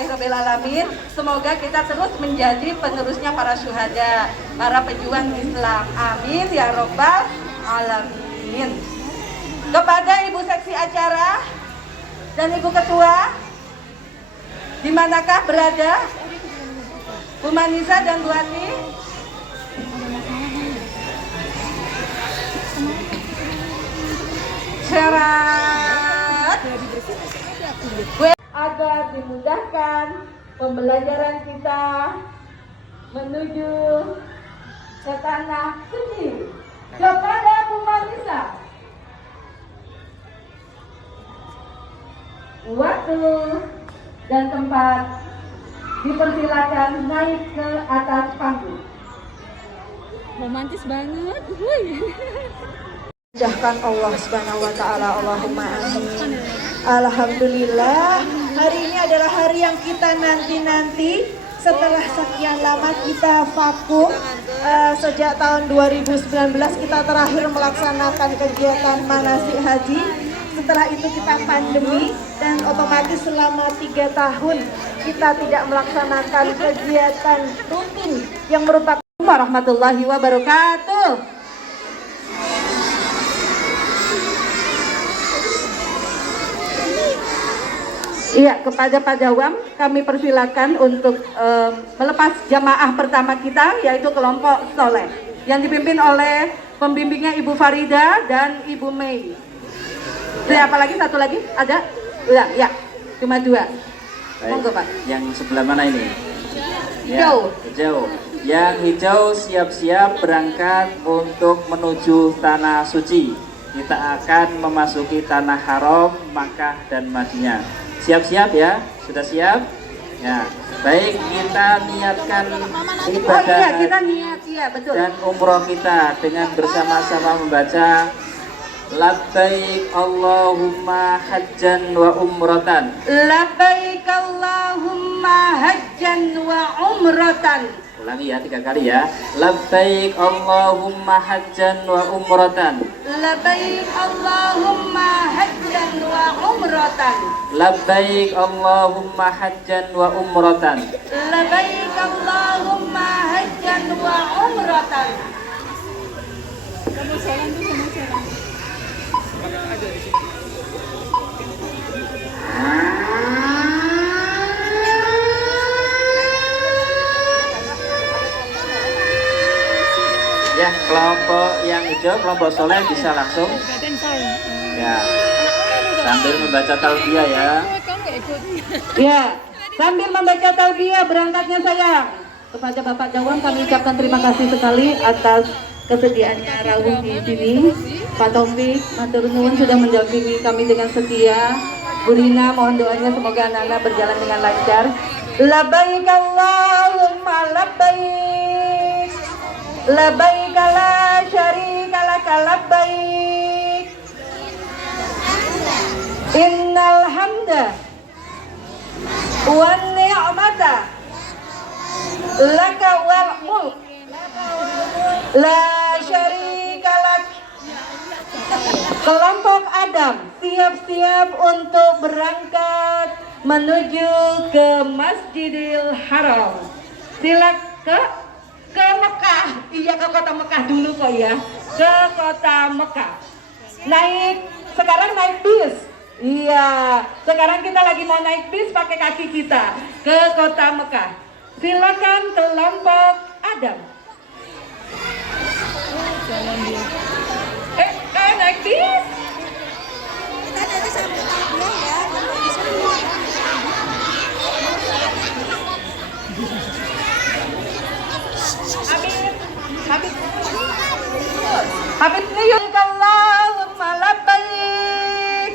Alhamdulillahirobbilalamin. Semoga kita terus menjadi penerusnya para syuhada, para pejuang Islam. Amin ya robbal alamin. Kepada Ibu Seksi Acara dan Ibu Ketua, di manakah berada Bu Manisa dan Bu Ati? Syarat agar dimudahkan pembelajaran kita menuju ke tanah suci. Kepada Bu Manisa, waktu dan tempat dipersilakan naik ke atas panggung. Romantis banget. Mudahkan Allah Subhanahu wa taala, Allahumma amin. Alhamdulillah, hari ini adalah hari yang kita nanti-nanti. Setelah sekian lama kita vakum, sejak tahun 2019 kita terakhir melaksanakan kegiatan manasik haji. Setelah itu kita pandemi dan otomatis selama 3 tahun kita tidak melaksanakan kegiatan rutin yang merupakan Warahmatullahi wabarakatuh. Iya, kepada Pak Jawam kami persilakan untuk melepas jamaah pertama kita, yaitu kelompok Soleh yang dipimpin oleh pembimbingnya Ibu Farida dan Ibu Mei. Siapa lagi? Satu lagi? Ada? Udah, ya, cuma 2. Monggo Pak. Yang sebelah mana ini? Hijau. Hijau. Yang hijau siap-siap berangkat untuk menuju tanah suci. Kita akan memasuki tanah haram Makkah dan Madinah. Siap-siap ya? Sudah siap? Ya. Baik, kita niatkan ibadah iya, kita niat, iya betul. dan umroh kita dengan bersama-sama membaca Labbaik Allahumma hajjan wa umratan. Labbaik Allahumma hajjan wa umratan. Ulangi ya 3 kali ya. Labbaik Allahumma hajjan wa umratan. Labbaik Allahumma hajjan wa umratan. Labbaik Allahumma hajjan wa umratan. Labbaik Allahumma hajjan wa umratan. Kamu jalan tuh sama jalan. Ya, kelompok yang hijau, kelompok soleh bisa langsung ya sambil membaca talbiyah ya. Ya, sambil membaca talbiyah berangkatnya sayang. Kepada Bapak Jawam kami ucapkan terima kasih sekali atas kesediaannya rawuh di sini. Pak Taufik, matur nuwun sudah mendampingi kami dengan setia. Bu Rina, mohon doanya semoga anak-anak berjalan dengan lancar. Labbaik Allahumma labbaik. Labbaik la syarika laka labbaik. Innal hamda wan ni'mata laka wal mulk la syarika lak. Kelompok Adam siap-siap untuk berangkat menuju ke Masjidil Haram. Silakan ke Mekah. Iya, ke kota Mekah dulu kok ya. Ke kota Mekah. Sekarang naik bis. Iya, sekarang kita lagi mau naik bis pakai kaki kita ke kota Mekah. Silakan kelompok Adam. Naik bis. Kita dari sampai tadi ya, kalau bisa Habib Niyuk Allahumma labbaik.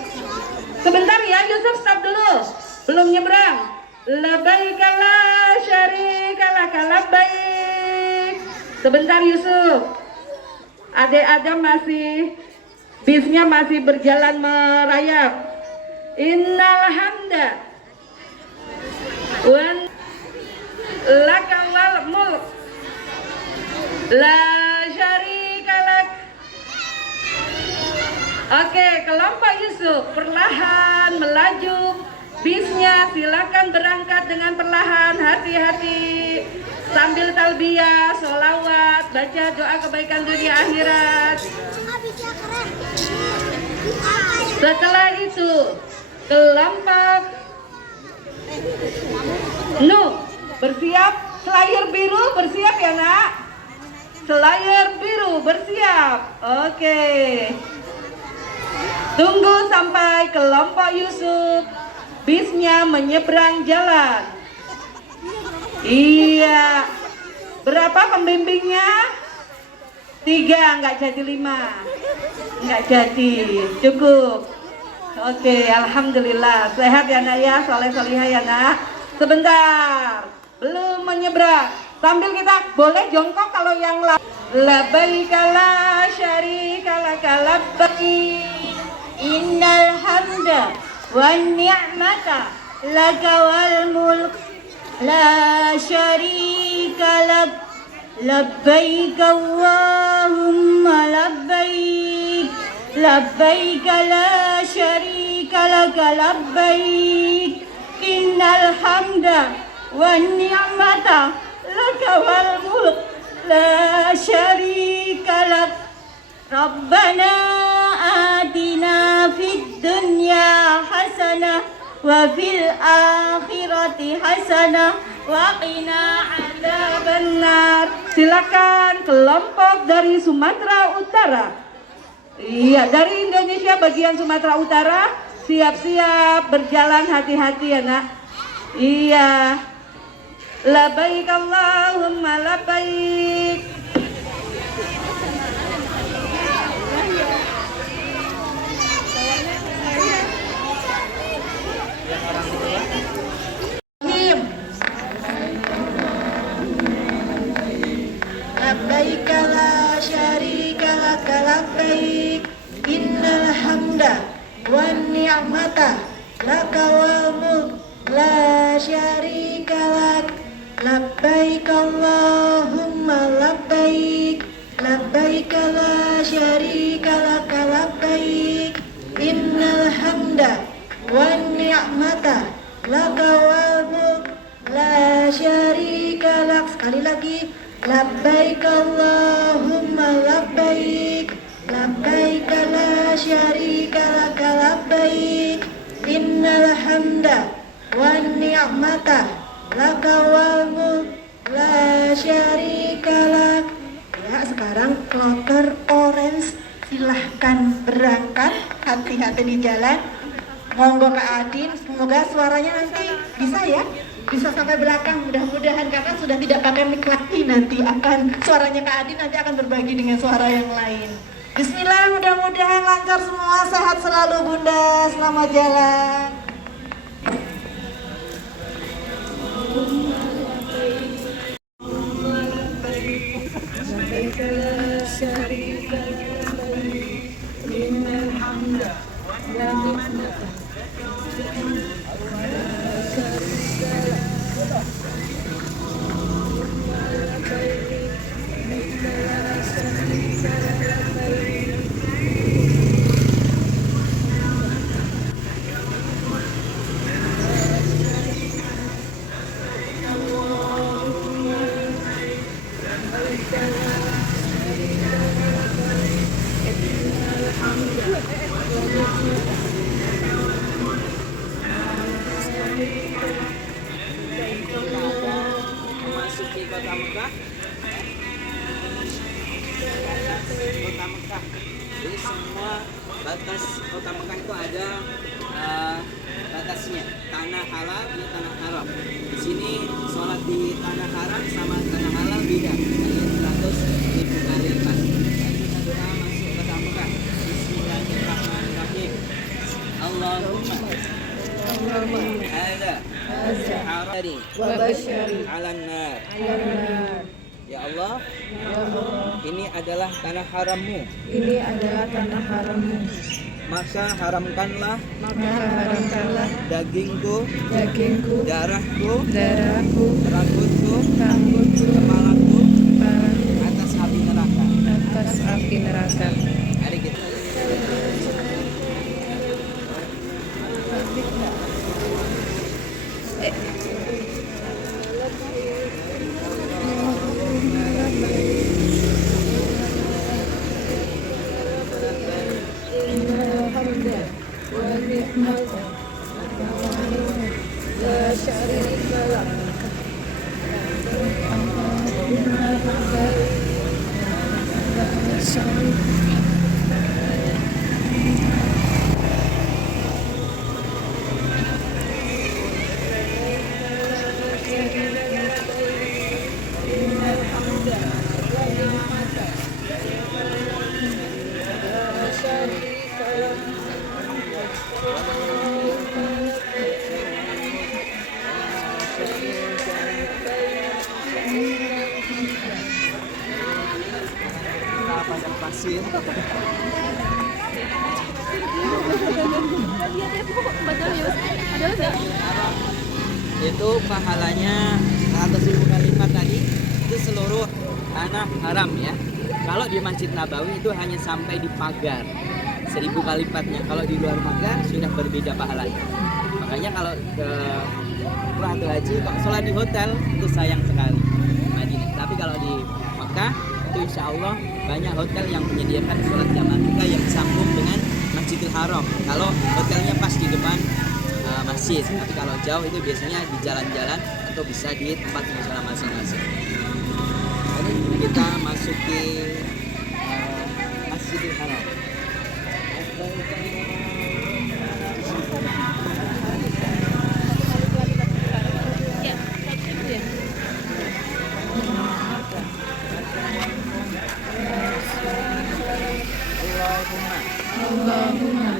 Sebentar ya Yusuf, stop dulu. Belum nyebrang. Labbaik la syarika laka labbaik. Sebentar Yusuf. Adek Adam bisnya masih berjalan merayap. Innal hamda wan laka wal mulk la syarika lak. Oke, kelompok Yusuf perlahan melaju bisnya, silakan berangkat dengan perlahan, hati-hati. Sambil talbiyah, sholawat, baca doa kebaikan dunia akhirat. Setelah itu, kelompok bersiap, selayar biru bersiap ya nak. Selayar biru bersiap. Oke. Tunggu sampai kelompok Yusuf bisnya menyeberang jalan. Iya. Berapa pembimbingnya? 3, nggak jadi 5. Nggak jadi, cukup. Oke, alhamdulillah. Sehat ya nak ya, soleh solihah ya nak. Sebentar, belum menyeberang. Sambil kita boleh jongkok kalau yang lain. Labbaika la syarika laka labbaik. Innal hamda wan ni'mata laka wal mulk la syarika lak. Labbaik Allahumma labbaik. Labbaik la syarika laka labbaik. Innal hamda wan ni'mata laka wal mulk la syarika lak. Rabbana atina fid dunya hasanah wa fil akhirati hasanah wa qina adzabannar. Silakan kelompok dari Sumatera Utara. Iya, dari Indonesia bagian Sumatera Utara, siap-siap berjalan, hati-hati ya nak. Iya. Labbaik Allahumma labbaik. Labbaik la syarika laka labbaik. Innal hamda wan ni'mata laka wal mulk la syarika lak. Labbaik Allahumma labbaik. Labbaik la syarika laka labbaik. Innal hamda wan ni'mata laka wal mulk la syarika lak. Sekali lagi. Labbaik Allahumma labbaik. Labbaik la syarika laka labbaik. Innal hamda wan ni'mata laka wal mulk la syarika lak. Ya, sekarang kloter orange silahkan berangkat, hati-hati di jalan. Monggo Kak Adin, semoga suaranya nanti bisa ya, bisa sampai belakang. Mudah-mudahan kakak sudah tidak pakai mic lagi, nanti akan suaranya Kak Adin nanti akan berbagi dengan suara yang lain. Bismillah, mudah-mudahan lancar semua, sehat selalu Bunda, selamat jalan. Memasuki kota Mekah. Kota Mekah. Jadi semua batas kota Mekah itu ada batasnya. Tanah halal, ini tanah haram. Di sini sholat di tanah haram sama tanah halal beda. Hanya 100.000 kali lipat. Kita doa masuk kota Mekah. Bismillahirrahmanirrahim. Allahumma ada harari alan nar. Ya Allah, ini adalah tanah harammu. Ini adalah tanah harammu. Maka haramkanlah Dagingku, darahku, rambutku, kepalaku kepalaku atas api neraka. atas api neraka. Mari kita. Padang pasir. Itu pahalanya 100.000 kali lipat tadi itu seluruh tanah haram ya. Kalau di Masjid Nabawi itu hanya sampai di pagar 1.000 kali lipatnya. Kalau di luar pagar sudah berbeda pahalanya. Makanya kalau ke umrah atau haji kok sholat di hotel itu sayang sekali Madinah. Tapi kalau di Mekah itu insya Allah banyak hotel yang menyediakan sholat jamaah juga yang sambung dengan Masjidil Haram. Kalau hotelnya pas di depan masjid, tapi kalau jauh itu biasanya di jalan-jalan atau bisa di tempat musola masing-masing. Jadi kita masuki Masjidil Haram. Allahumma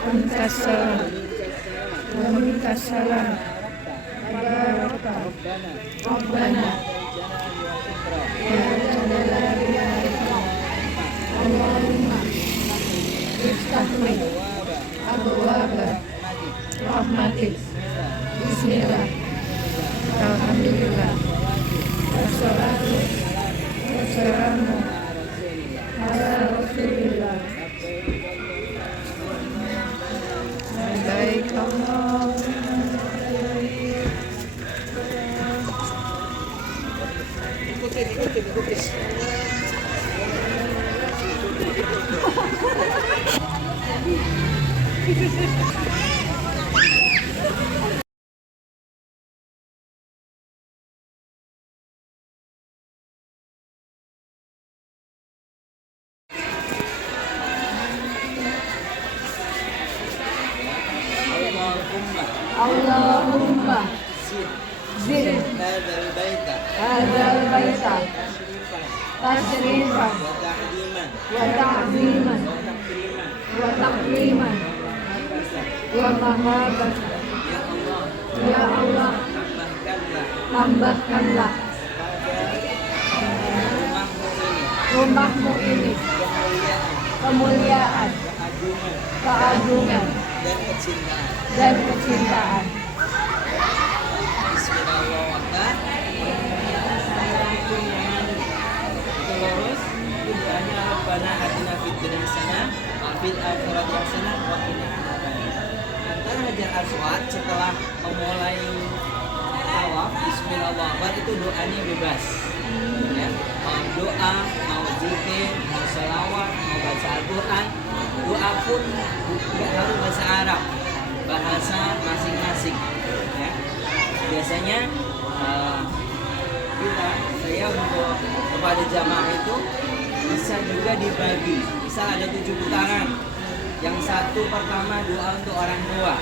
antas salam wa minkas salam tabarakta rabbana ya jalali Allahumma iftahli abwaaba rahmatik bismillah alhamdulillah wassalatu wassalamu ala rasulillah. Baik Allah. Allahumma zid Hadzal baita hadzal baita tashrifan wa ta'ziman wa ta'ziman wa takriman wa mahabbatan. Ya Allah, tambahkanlah rumahmu ini kemuliaan, keagungan dan kecintaan. Itu lurus, itu doanya Rabbana atina fid dunya hasanah wa fil akhirati hasanah wa qina adzabannar. Antara Hajar Aswad setelah memulai tawaf Bismillahirrahmanirrahim itu doanya bebas. Ya, mau doa, mau zikir, mau selawat, mau baca Al-Quran, doa pun nggak harus bahasa Arab, bahasa masing-masing. Ya, biasanya saya untuk kepada jamaah itu bisa juga dibagi. Misal ada 7 putaran. Yang satu pertama doa untuk orang tua,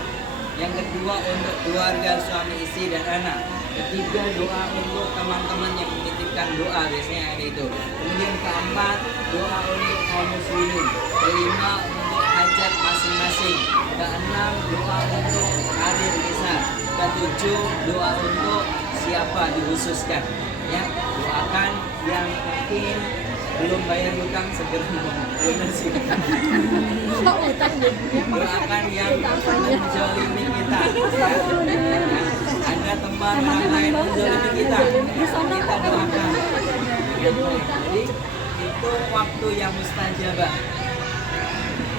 yang kedua untuk keluarga suami istri dan anak, ketiga doa untuk teman-teman yang menitipkan doa, biasanya ada itu. Kemudian keempat doa untuk kaum muslimin, kelima untuk hajat masing-masing, keenam doa untuk karir besar, ketujuh doa untuk siapa dikhususkan. Ya, doakan yang mungkin belum bayar hutang segera melunasi. Doakan yang menzalimi kita. Ya. Ada teman orang lain menzalimi kita doakan. Jadi itu waktu yang mustajabah.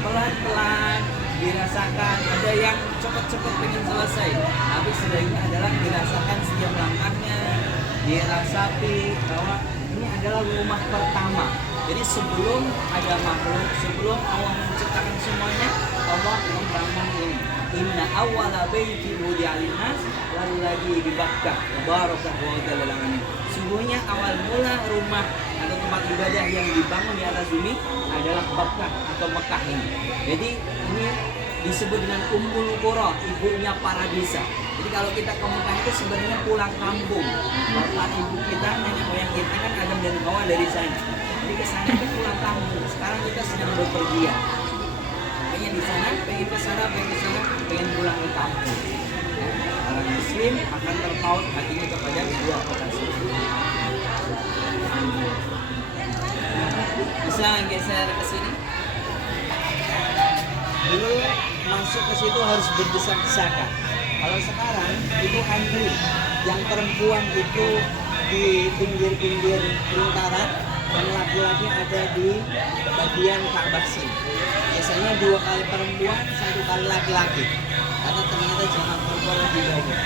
Pelan-pelan dirasakan. Ada yang cepat-cepat pengen selesai, tapi sebaiknya adalah dirasakan setiap langkahnya, dirasapi bahwa ini adalah rumah pertama. Jadi sebelum ada makhluk, sebelum Allah menciptakan semuanya, Allah membangun ini. Inna awwala baiti wudi'a lin-nas lalladzi bi Bakkah mubarakah wa hudan lil alamin. Sesungguhnya awal mula rumah atau tempat ibadah yang dibangun di atas bumi adalah Mekah atau Mekah ini. Jadi ini disebut dengan Ummul Qura, ibunya para desa. Jadi kalau kita ke Mekah itu sebenarnya pulang kampung. Bapak ibu kita, nenek moyang kita kan Adam dan Hawa dari sana. Jadi ke sana itu pulang kampung. Sekarang kita sedang berpergian. Makanya di sana, pengen ke sana, pengen pulang ke kampung. Orang Muslim akan terpaut hatinya kepada dua kota suci. Bisa geser ke sini. Dulu masuk ke situ harus berdesak-desakan. Kalau sekarang itu antri, yang perempuan itu di pinggir-pinggir lingkaran dan laki-laki ada di bagian Ka'bah sini. Biasanya 2 kali perempuan, 1 kali laki-laki. Karena ternyata jamaah perempuan lebih banyak.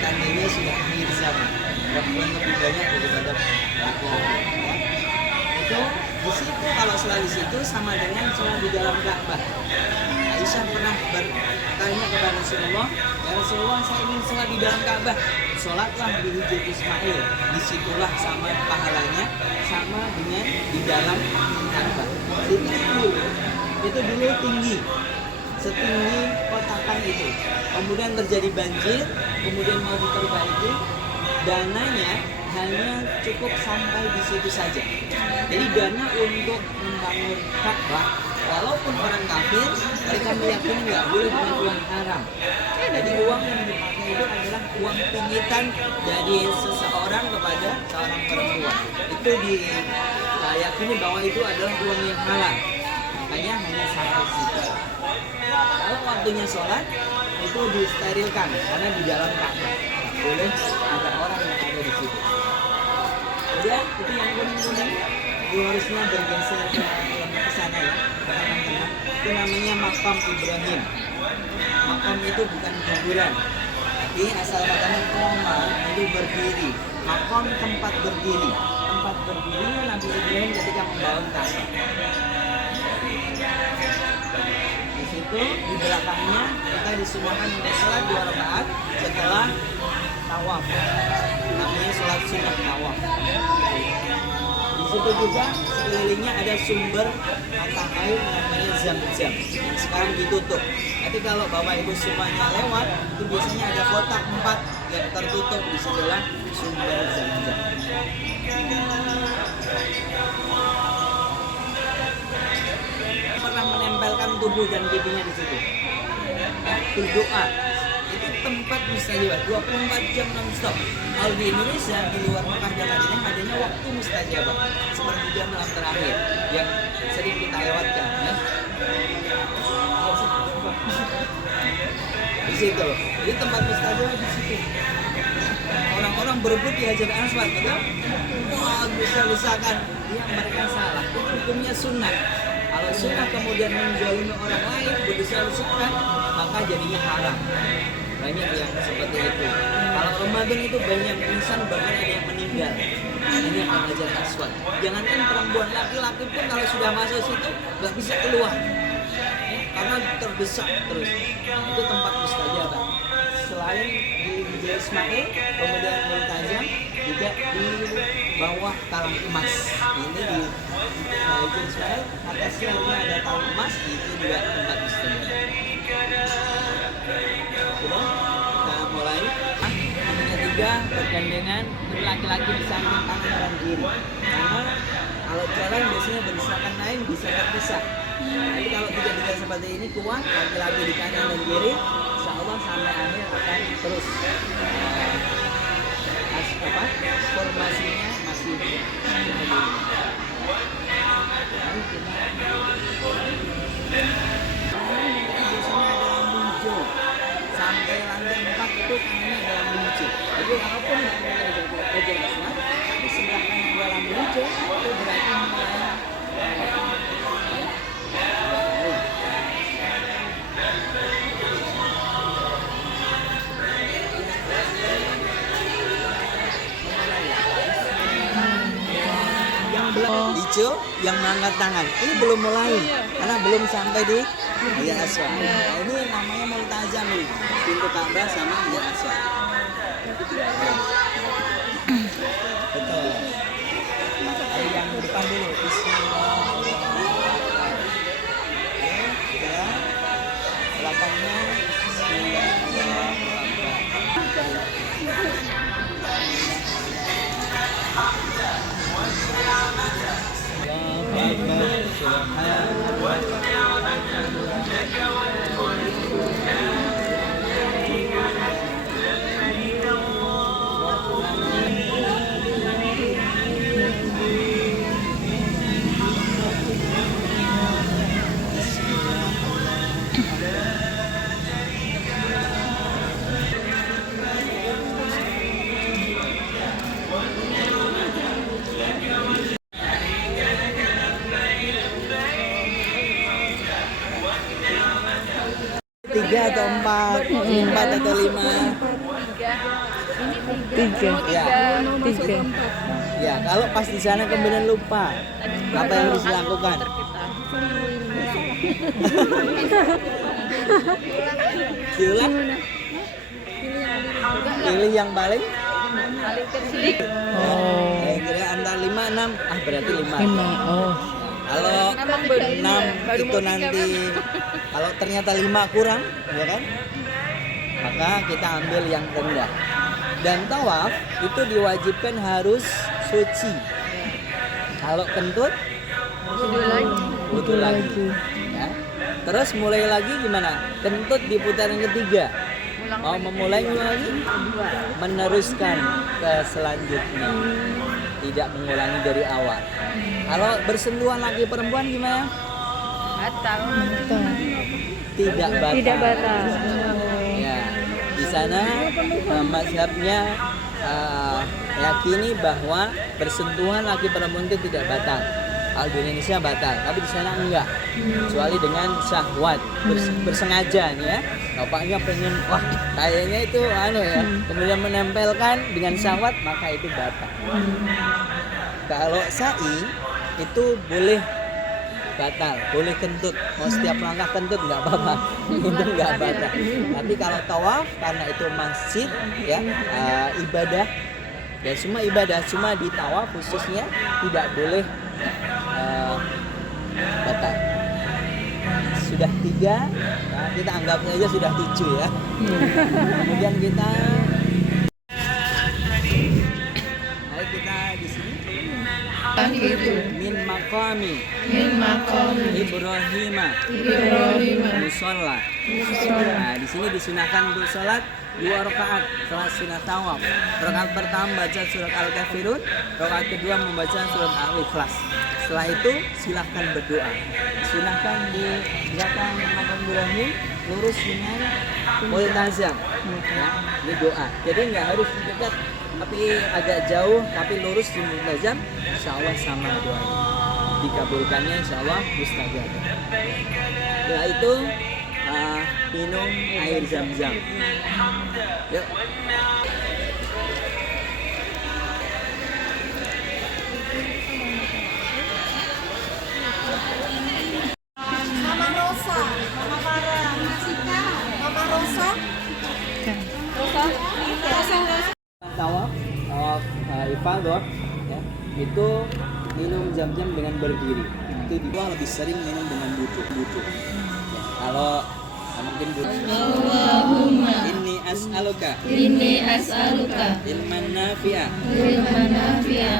Tandanya sudah akhir zaman. Perempuan lebih banyak daripada laki-laki. Ya. Itu di situ kalau sholat di situ sama dengan sholat di dalam Ka'bah. Aisyah pernah bertanya kepada Rasulullah, ya Rasulullah, saya ingin sholat di dalam Ka'bah. Sholatlah di Hijr Ismail, disitulah sama pahalanya sama dengan di dalam Ka'bah. Itu dulu tinggi, setinggi kotakan itu. Kemudian terjadi banjir, kemudian mau diperbaiki, dananya hanya cukup sampai di situ saja. Jadi dana untuk membangun Ka'bah, walaupun orang kafir, mereka meyakini nggak boleh dengan uang haram. Jadi uang yang dipakai itu adalah uang pungitan dari seseorang kepada seorang perempuan. Itu diyakini bahwa itu adalah uang yang halal. Makanya hanya sampai situ. Kalau waktunya sholat itu disterilkan karena di dalam Ka'bah boleh ada orang yang ada di situ. Kemudian itu yang kuning-kuning itu harusnya bergeser ke sana ya, teman-teman. Itu namanya makam Ibrahim. Makam itu bukan kuburan, tapi asal katanya koma itu berdiri. Makam tempat berdiri. Tempat berdirinya Nabi Ibrahim ketika membangun Ka'bah. Di situ di belakangnya kita disunahkan untuk sholat 2 rakaat setelah tawaf. Namanya sholat sunnah tawaf. Di situ juga sekelilingnya ada sumber mata air namanya Zam-Zam yang sekarang ditutup. Tapi kalau bapak ibu semuanya lewat, itu biasanya ada kotak 4 yang tertutup, di situlah sumber Zam-Zam. Pernah menempelkan tubuh dan pipinya di situ. Ya, berdoa. Itu tempat mustajabah 24 jam non-stop. Kalau di Indonesia, di luar Mekah dan Madinah adanya waktu mustajabah seperti jam malam terakhir yang sering kita lewatkan ya. Di situ. Jadi tempat mustajabah di situ. Orang-orang berebut di Hajar Aswad, betul? Wah, bisa-bisakan dia mereka salah. Itu hukumnya sunnah. Kalau sunnah kemudian menjolimi orang lain, berdosa-dosakan, maka jadinya haram. Banyak yang seperti itu. Kalau Ramadan itu banyak insan bahkan ada yang meninggal. Ini yang Hajar Aswad. Jangankan perempuan, laki-laki pun kalau sudah masuk situ nggak bisa keluar. Karena terdesak terus. Itu tempat mustajabah. Selain di Hijr Ismail, kemudian Multazam juga di bawah talang emas. Ini di Hijr Ismail, atasnya ini ada talang emas, itu juga tempat mustajabah. Sudah, kita mulai. Yang ketiga, bergandengan laki-laki di samping kanan dan kiri. Karena kalau jalan biasanya berdesakan lain bisa terpisah. Tapi kalau tiga-tiga seperti ini kuat, laki-laki di kanan dan kiri, insya Allah sampai akhir akan terus formasinya masih seperti ini. Biasanya ada lampu hijau sampai lantai 4 itu tangannya ada lampu hijau. Jadi walaupun nggak ada Hajar Aswad, tapi sebelah kanan ada lampu hijau, itu berarti mulai hijau yang mengangkat tangan. Ini belum mulai karena belum sampai di Hajar Aswad. Nah, ini namanya Multazam nih, pintu Ka'bah sama Hajar Aswad. depan dulu. Bismillahirrahmanirrahim. Ya. Belakangnya tiga atau empat, empat atau lima. Tiga. Ya, Tiga. ya. Kalau pas di sana kemudian lupa, apa yang harus dilakukan? Diulang. Pilih yang paling. Oh. Kira antara 5, 6. Berarti 5. 5. Oh. Kalau 6 itu nanti kalau ternyata 5 kurang, ya kan? Maka kita ambil yang rendah. Dan tawaf itu diwajibkan harus suci. Kalau kentut wudu lagi. Ya. Terus mulai lagi gimana? Kentut di putaran ketiga. Mau memulai lagi? Meneruskan ke selanjutnya. Tidak mengulangi dari awal. Kalau bersentuhan laki perempuan gimana? Tidak batal. Tidak batal. Ya, di sana mazhabnya yakini bahwa bersentuhan laki perempuan itu tidak batal. Kalau di Indonesia batal, tapi di sana enggak. Kecuali dengan syahwat, bersengaja nih ya. Bapaknya pengen, wah kayaknya itu ya, kemudian menempelkan dengan syahwat, maka itu batal. Kalau sa'i itu boleh batal, boleh kentut. Mau setiap langkah kentut nggak apa-apa, itu nggak batal. Tapi kalau tawaf karena itu masjid ya ibadah dan semua ibadah, cuma di tawaf khususnya tidak boleh batal. Sudah 3, nah kita anggapnya aja sudah 7 ya. Kemudian kita di sini. Min maqami Ibrahim musolla. Nah, di sini disunahkan untuk sholat 2 rakaat setelah sunat tawaf. Rakaat pertama baca surat Al-Kafirun, rakaat kedua membaca surat Al-Ikhlas. Setelah itu silahkan berdoa. Disunahkan di belakang makam Ibrahim lurus dengan multazam. Ya, ini doa. Jadi nggak harus dekat, tapi agak jauh, tapi lurus di multazam. Insya Allah sama doanya. Dikabulkannya insya Allah mustajab. Setelah itu minum air zam-zam. Yuk. Mama Rosa, Mama Farah, Mama Rosa. Tawaf ifadah ya, itu minum zam-zam dengan berdiri. Itu juga lebih sering minum dengan duduk. Ya, kalau mungkin duduk. Allahumma inni as'aluka ilman nafi'an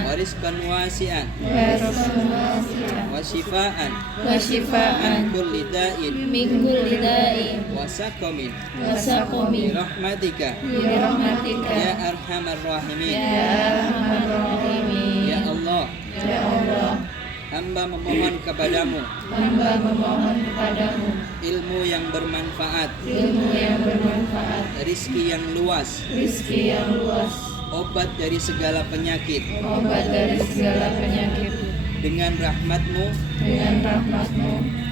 wa rizqan wasi'an wa shifaan min kulli da'in wa saqamin bi rahmatika ya arhamar rahimin. Ya Allah, hamba memohon kepadamu ilmu yang bermanfaat, rizki yang luas, obat dari segala penyakit, dengan rahmatmu,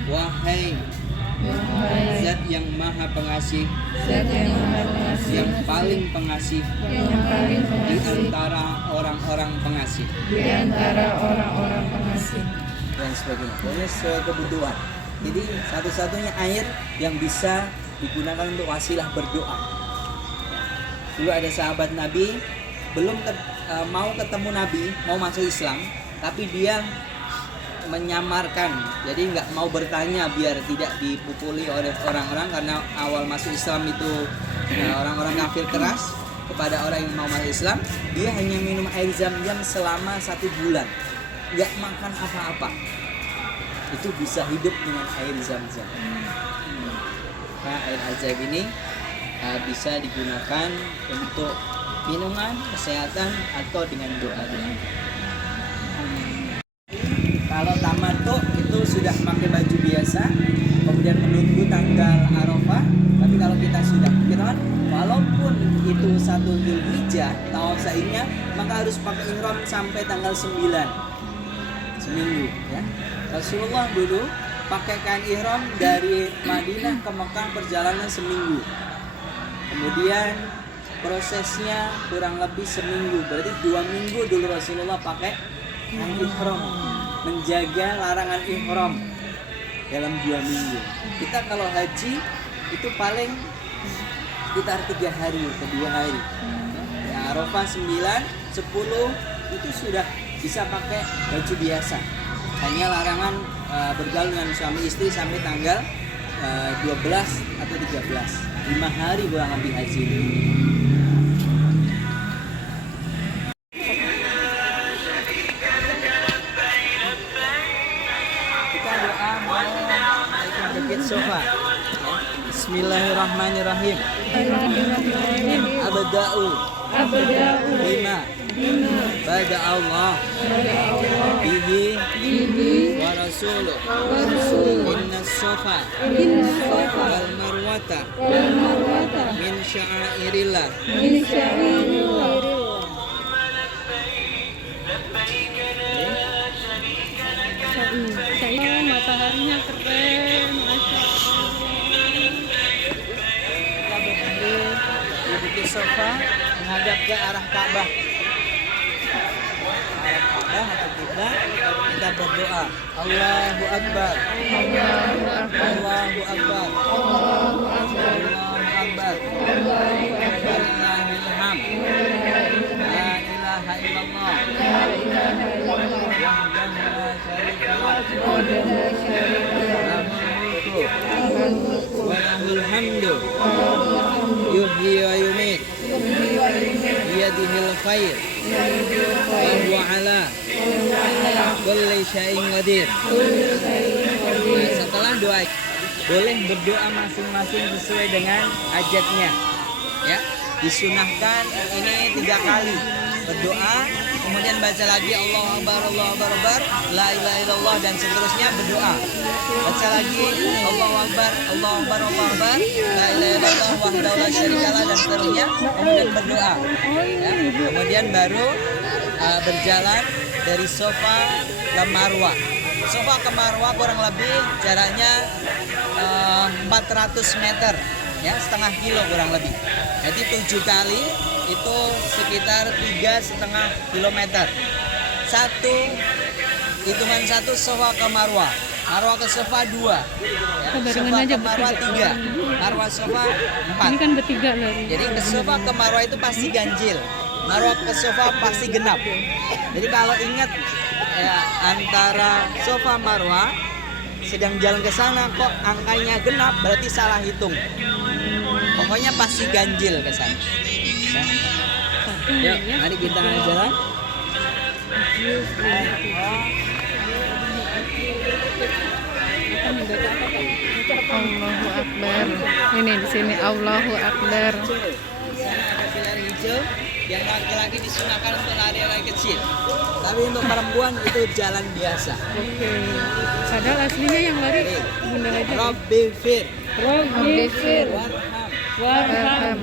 wahai Zat yang maha pengasih, yang paling pengasih di antara orang-orang pengasih, dan sebagainya. Pokoknya sesuai kebutuhan. Jadi satu-satunya air yang bisa digunakan untuk wasilah berdoa. Dulu ada sahabat Nabi belum mau ketemu Nabi, mau masuk Islam, tapi dia menyamarkan, jadi nggak mau bertanya biar tidak dipukuli oleh orang-orang, karena awal masuk Islam itu orang-orang kafir keras kepada orang yang mau masuk Islam. Dia hanya minum air zam-zam selama 1 bulan, nggak makan apa-apa, itu bisa hidup dengan air zam-zam. Nah, air zam ini bisa digunakan untuk minuman, kesehatan, atau dengan doa-doa. Kalau tamattu itu sudah pakai baju biasa, kemudian menunggu tanggal Arafah. Tapi kalau kita sudah qiran, walaupun itu 1 Dzulhijjah tawaf sa'inya, maka harus pakai ihram sampai tanggal 9, seminggu ya. Rasulullah dulu pakai kain ihram dari Madinah ke Mekah perjalanan seminggu. Kemudian prosesnya kurang lebih seminggu, berarti 2 minggu dulu Rasulullah pakai kain ihram, menjaga larangan ihram dalam 2 minggu. Kita kalau haji itu paling sekitar 3 hari ke 2 hari. Ya, Arafah 9, 10 itu sudah bisa pakai baju biasa. Hanya larangan bergaul dengan suami istri sampai tanggal 12 atau 13. 5 hari kurang lebih haji ini. Sofa. Bismillahirrahmanirrahim. Abda'u bima bada Allah bihi wa rasuluh inna sofa wal marwata min sya'airillah. Mataharinya keren, Masya Kita berdiri di Bukit Sofa menghadap ke arah Ka'bah. Arah Ka'bah atau kiblat, kita berdoa. Allahu Akbar. Allahu Akbar. Allahu Akbar. Walillahil hamd. La ilaha illallah. Wahdahu la syarika lah. Lahul mulku wa lahul hamdu. Yuhyi wa yumiit. Biyadihil khair. Wa huwa ala kulli syai'in qadir. Nah, setelah doa boleh berdoa masing-masing sesuai dengan hajatnya. Ya, disunahkan ini 3 kali berdoa, kemudian baca lagi Allahu Akbar, Allahu Akbar, la ilaha illallah, dan seterusnya berdoa. Baca lagi Allahu Akbar, Allahu Akbar, Allahu Akbar, la ilaha illallah wahdahu la syarikalah, dan seterusnya, kemudian berdoa. Ya, kemudian baru berjalan dari Sofa ke Marwah. Sofa ke Marwah kurang lebih jaraknya 400 meter, ya, setengah kilo kurang lebih. Jadi 7 kali itu sekitar 3,5 kilometer. Hitungan 1 Sofa ke Marwah. Marwah ke Sofa 2. Ya, Sofa ke Marwah 3. Marwah Sofa 4. Ini kan bertiga lari. Jadi ke Sofa ke Marwah itu pasti ganjil. Marwah ke Sofa pasti genap. Jadi kalau ingat ya, antara Sofa Marwah sedang jalan ke sana kok angkanya genap, berarti salah hitung. Pokoknya pasti ganjil ke sana. Ya. Yuk, mari kita jalan. Allahu Akbar. Ini di sini Allahu Akbar. Ada pilar hijau. Yang laki-laki disunahkan untuk lari-lari kecil. Tapi untuk perempuan itu jalan biasa. Oke. Padahal aslinya yang lari bunda aja. Rabbi fir. Rabbi fir. Warham. Warham.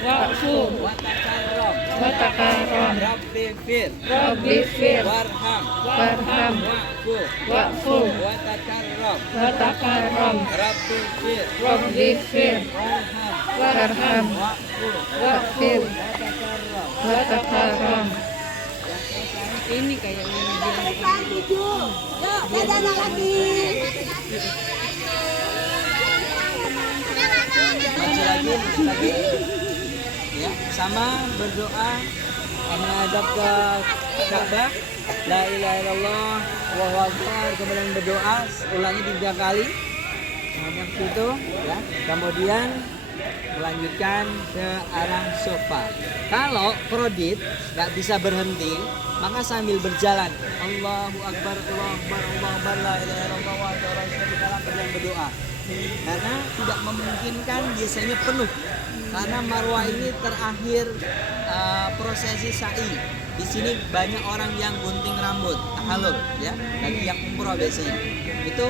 Wa'fu. Watakarram. Watakarram. Rabbi fir. Rabbi fir. Warham. Warham. Wa'fu. Wa'fu. Watakarram. Watakarram. Rabbi fir. Rabbi fir. Warham. Warham. Wa'fu. Wa'fir. Watakarram. Watakarram. Ini kayaknya Yuk, dadah lagi. Maju lagi. Ya, sama berdoa menghadap ke Ka'bah. La ilaha illallah, Allahu akbar, kemudian berdoa, ulangi 3 kali. Nah, itu ya. Kemudian melanjutkan ke arah sofa. Kalau krodit nggak bisa berhenti, maka sambil berjalan Allahu akbar, Allahu akbar, Allahu akbar, la ilaha illallah wa kemudian berdoa. Karena tidak memungkinkan biasanya penuh. Karena marwah ini terakhir prosesi sa'i. Di sini banyak orang yang gunting rambut, tahallul ya, bagi yang umroh biasanya. Itu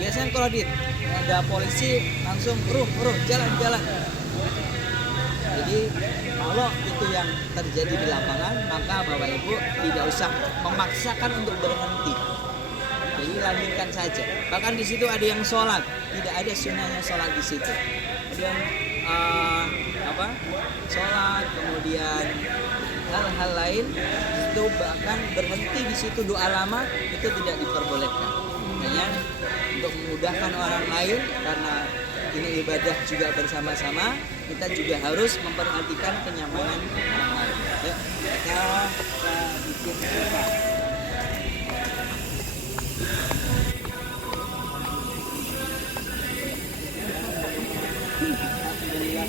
biasanya krodit. Ada polisi langsung ruh jalan. Jadi kalau itu yang terjadi di lapangan, maka Bapak Ibu tidak usah memaksakan untuk berhenti. Jadi lanjutkan saja. Bahkan di situ ada yang sholat, tidak ada sunnahnya sholat di situ. Kemudian sholat, kemudian hal-hal lain itu bahkan berhenti di situ doa lama itu tidak diperbolehkan. Makanya untuk memudahkan orang lain karena ini ibadah juga bersama-sama, kita juga harus memperhatikan kenyamanan orang lain. Ya, kita bikin sofa.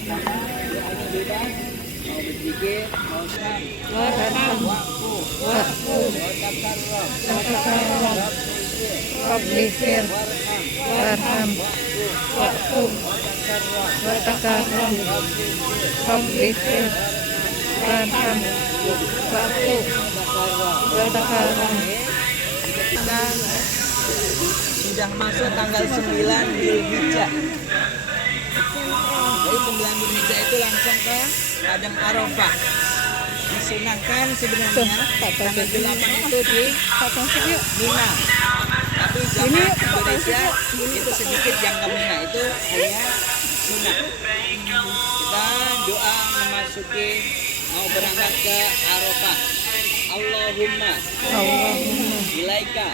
Doanya bebas, mau berzikir, mau sholat, wakfu, takarram, Rabbisir, warham, wa'fu, watakarram, Rabbisir, warham, wa'fu, watakarram. Kita sudah masuk tanggal 9 Dzulhijjah. Jadi 9 Dzulhijjah itu langsung ke Padang Arafah. Disunahkan sebenarnya tanggal 8 itu di Mina. Tapi jamaah Indonesia itu sedikit yang ke Mina, itu hanya sunnah. Kita doa memasuki mau berangkat ke Arafah. Allahumma ilaika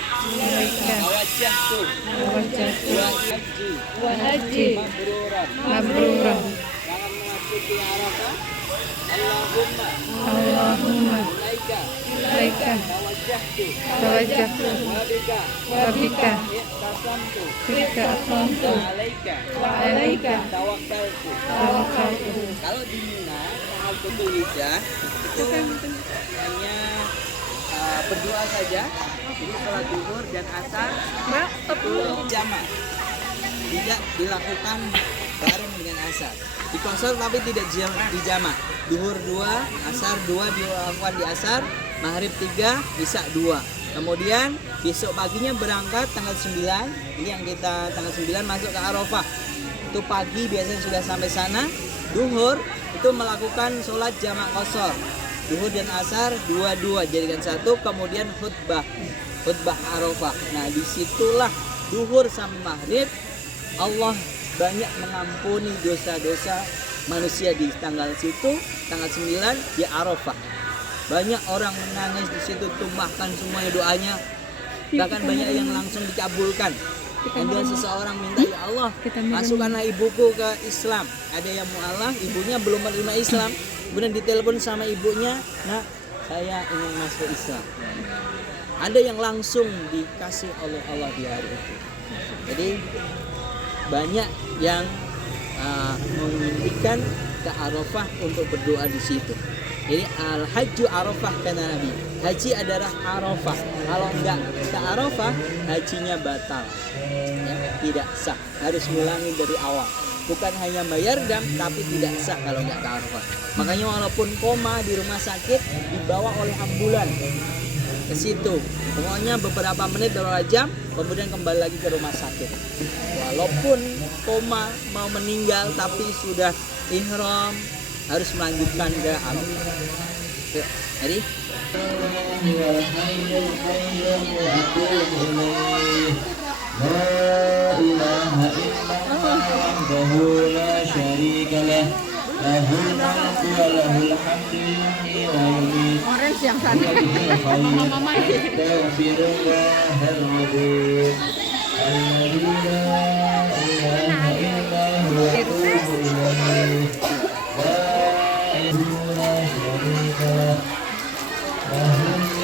tawajjahtu wa haji mabruran. Dalam memasuki Arafah, Allahumma ilaika tawajjahtu wa bika aqsamtu wa alaika tawakkaltu. Kalau di Mina tanggal 7 Dzulhijjah itu hanya berdoa saja. Jadi sholat zuhur dan asar jamaah, tidak dilakukan bareng dengan asar. Dikosor tapi tidak dijamaah. Zuhur 2, asar 2 dilakukan di asar, maghrib 3, isya 2. Kemudian besok paginya berangkat tanggal 9. Ini yang kita tanggal 9 masuk ke Arafah. Itu pagi biasanya sudah sampai sana. Zuhur itu melakukan sholat jamaah qashar. Zuhur dan asar dua-dua jadikan satu, kemudian khutbah Arafah. Nah, disitulah zuhur sampai maghrib Allah banyak mengampuni dosa-dosa manusia di tanggal situ, tanggal 9 di Arafah. Banyak orang menangis di situ, tumpahkan semuanya doanya. Bahkan banyak yang langsung dikabulkan. Kemudian seseorang minta, ya Allah, masukkanlah ibuku ke Islam. Ada yang mu'alaf, ibunya belum menerima Islam. Kemudian ditelepon sama ibunya, nah saya ingin masuk Islam. Ada yang langsung dikasih oleh Allah di hari itu. Jadi banyak yang memimpikan ke Arafah untuk berdoa di situ. Jadi al-hajju Arafah kata Nabi. Haji adalah Arafah. Kalau enggak ke Arafah, hajinya batal. Ya, tidak sah. Harus ngulangi dari awal. Bukan hanya bayar dam, tapi tidak sah kalau enggak ke Arafah. Makanya walaupun koma di rumah sakit, dibawa oleh ambulan ke situ. Pokoknya beberapa menit, beberapa jam, kemudian kembali lagi ke rumah sakit. Walaupun koma mau meninggal, tapi sudah ihram, harus melanjutkan ke Arafah. Jadi Orange yang sana. Mama. La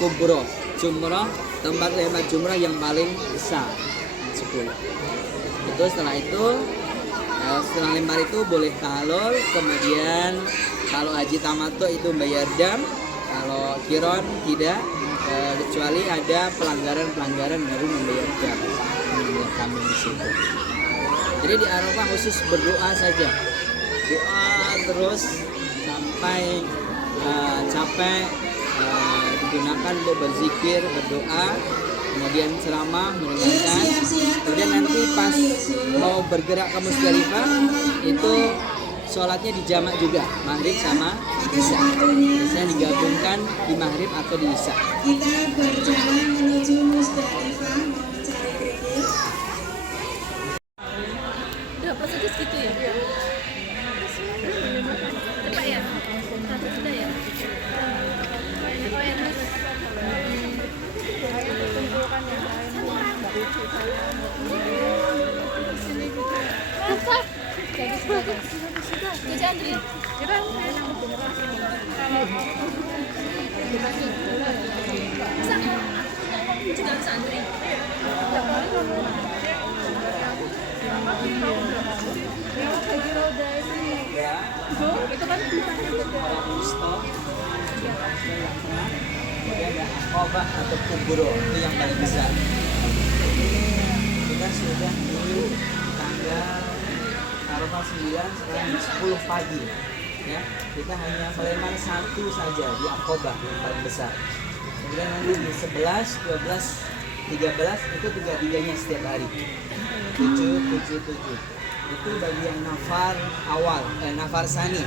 Kubro, jumrah, tempat lempar jumrah yang paling besar 10. Itu setelah setelah lempar itu boleh tahlul, kemudian kalau haji tamattu itu bayar dam, kalau kiron tidak, kecuali ada pelanggaran baru membayar dam, membayar kambing di situ. Jadi di Arafah khusus berdoa saja, doa terus sampai capek. Digunakan untuk berzikir, berdoa, kemudian ceramah, mendengarkan. Kemudian nanti pas mau bergerak ke Musdalifah itu sholatnya dijamak juga, maghrib sama isya. Biasanya digabungkan di maghrib atau di isya. Kita berjalan menuju Musdalifah mau mencari kerikil. Udah proses gitu ya? Cepat ya? Satu sudah ya? Kemudian ada Aqabah atau Kubro, itu yang paling besar. Kita sudah di tanggal Arafah 9, sekarang 10 pagi. Ya, kita hanya melempar satu saja di Aqabah yang paling besar. Kemudian nanti di 11, 12, 13 itu 3-3-nya setiap hari. 7. Itu bagi yang nafar awal, nafar sani.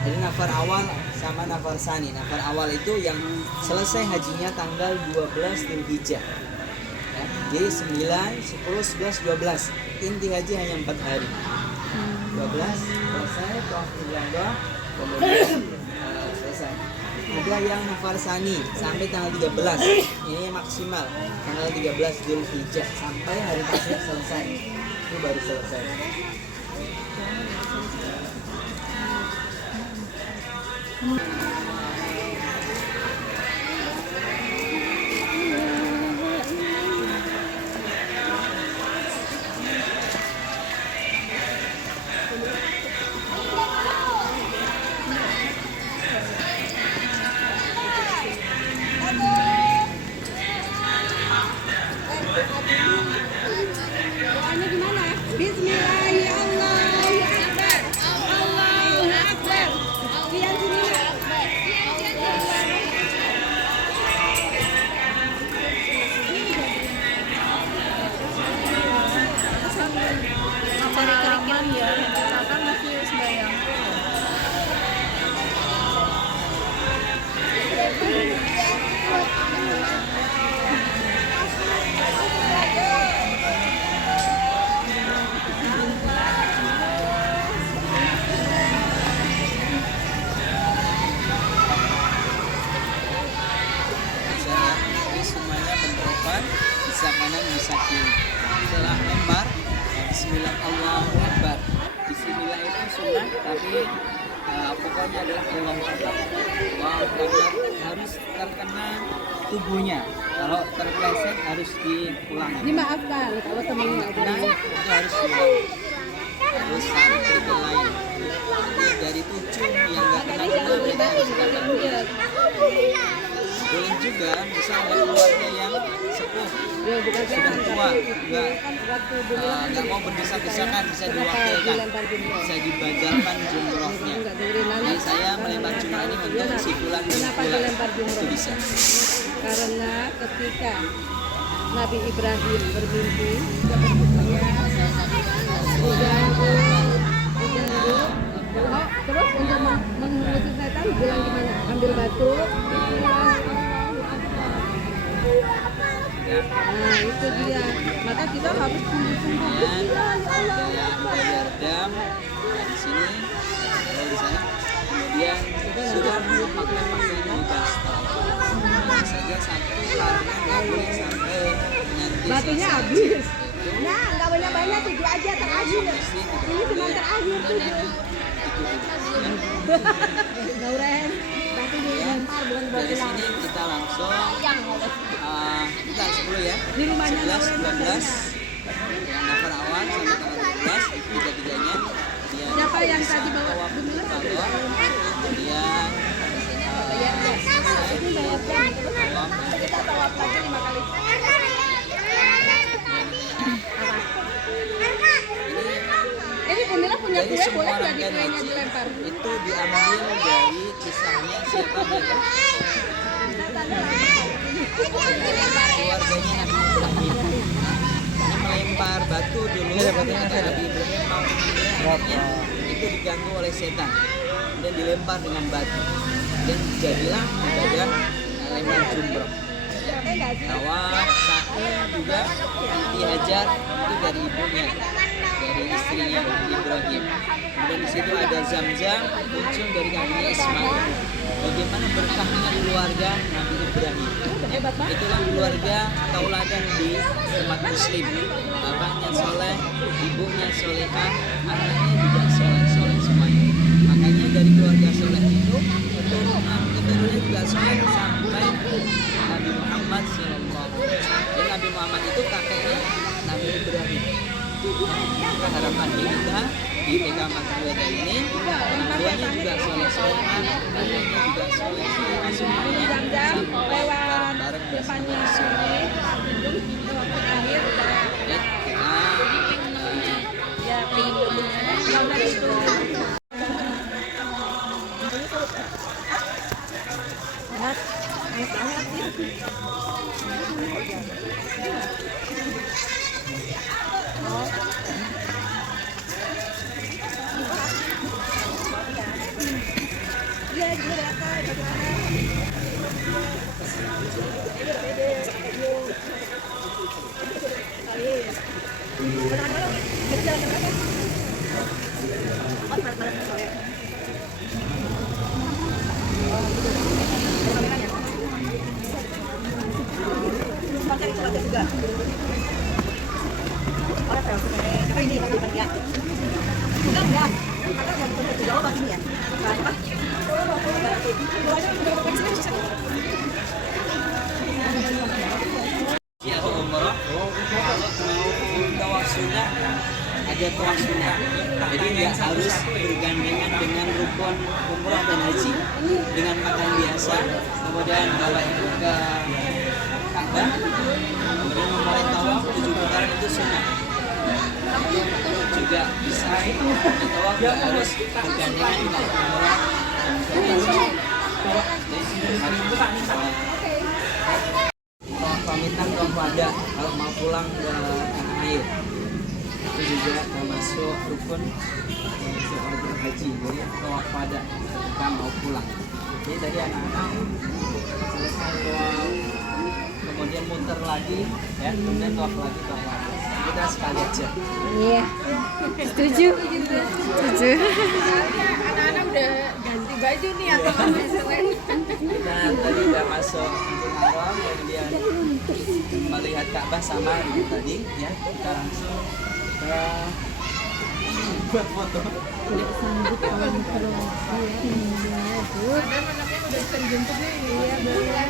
Jadi nafar awal sama nafar sani. Nafar awal itu yang selesai hajinya tanggal 12 Dzulhijjah. Ya, jadi 9, 10, 11, 12. Inti haji hanya 4 hari. 12 selesai, kemudian selesai. Ada yang nafar sani sampai tanggal 13. Ini maksimal tanggal 13 Dzulhijjah sampai hari tasyrik selesai. Itu baru selesai. Bisa kanan bisa kiri. Setelah lempar, Bismillah Allahu Akbar. Bismillah itu sunnah, tapi pokoknya adalah Allahu Akbar. Allahu Akbar harus terkena tubuhnya. Kalau terpleset harus diulangi. Dimaafkan kalau teman Itu harus diulangi. Terus santri ke lain. Dari 7 yang nggak kena kita harus kena. Boleh juga, misal ada keluarga yang sepuh, sudah tua, nggak mau berdesak-desakan, bisa diwakilkan, bisa dibatalkan jumrohnya. Jadi saya melempar jumrah ini untuk si fulan itu bisa. Karena ketika Nabi Ibrahim bermimpi diganggu, terus untuk mengusir setan bilang gimana? Ambil batu. Nah itu dia. Maka kita harus sungguh-sungguh. Dam di sini, di sana. Kemudian sudah pakai digas saja sampai larangan nggak boleh sampai nanti Batunya habis. Nah, nggak banyak-banyak, 7 aja terakhir. Ini cuma terakhir 7. Lauren, batu dilempar bukan buat dari hilang. sini kita langsung kita 10 ya. Di rumahnya 11, Lauren 12 yang daftar awal sampai tanggal 17 itu tiga-tiganya. Siapa yang tadi bawa bunga? Kemudian Kita bawa lagi 5 kali. Ini Bumila punya dari kue, semua boleh nggak di rangkaian kuenya haji dilempar? itu diambil dari kisahnya siapa mereka? Keluarganya Nabi Ibrahim. Ini melempar batu dulu ketika Nabi Ibrahim mau mengambilnya, itu diganggu oleh setan dan dilempar dengan batu dan jadilah ibadah lempar jumroh. Tawaf, sa'i juga dihajar itu dari ibunya, dari istrinya Ibrahim. Dan di situ ada Zamzam muncul dari kakinya Ismail. Bagaimana berkahnya keluarga Nabi Ibrahim. Itulah keluarga tauladan di umat Muslim. Bapaknya soleh, ibunya solehah, anaknya juga soleh semuanya. Makanya dari keluarga soleh itu keturunannya juga soleh sampai Nabi Muhammad SAW. Jadi Nabi Muhammad itu kakeknya Nabi Ibrahim. Maka harapan kita di TK Makriyada ini orang tuanya juga soleh-solehan, kakeknya juga soleh-solehan, semuanya sampai bareng-bareng bersama soleh. Ya, umroh tawaf sunnah ada tawaf sunnah. Jadi nggak harus bergandengan dengan rukun umroh dan haji. Dengan pakaian biasa, kemudian bawa ibu ke Ka'bah, kemudian memulai tawaf 7 putaran itu sunnah. Juga bisa tawaf nggak harus bergandengan dengan umroh dan haji. Pamitan tawaf wada kalau mau pulang ke tanah air itu juga termasuk rukun untuk haji. Jadi tawaf wada ketika mau pulang. Jadi tadi anak-anak selesai tawaf kemudian muter lagi ya, kemudian tawaf lagi tawaf wada. Kita sekali aja. Iya. Setuju. Setuju. Anak-anak udah ganti baju nih atau Kita tadi udah masuk Haram, kemudian melihat Ka'bah sama itu tadi ya. Kita langsung ke buat foto. Iya benar.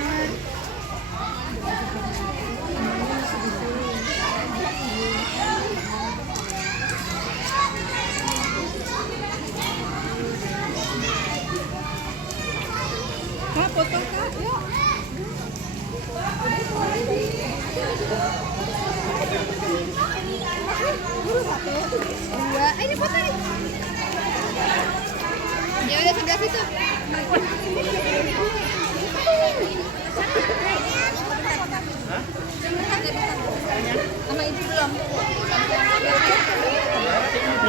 Kak, foto Kak, yuk. Ya udah sebelah situ. Sama ibu belum.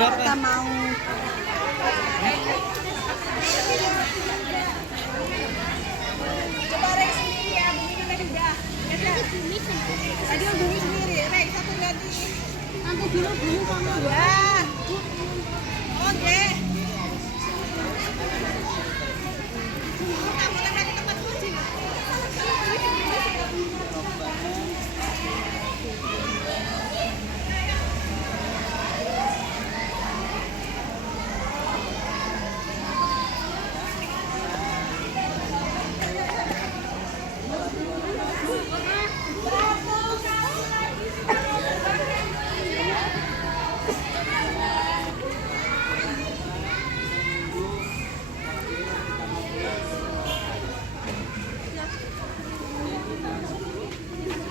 Kita mau coba Rek sendiri ya, begini tadi udah. Tadi udah bumi sendiri, Rek satu ganti. Nanti dulu bumi sama. Ya. Oke.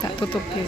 Tak tutup ya.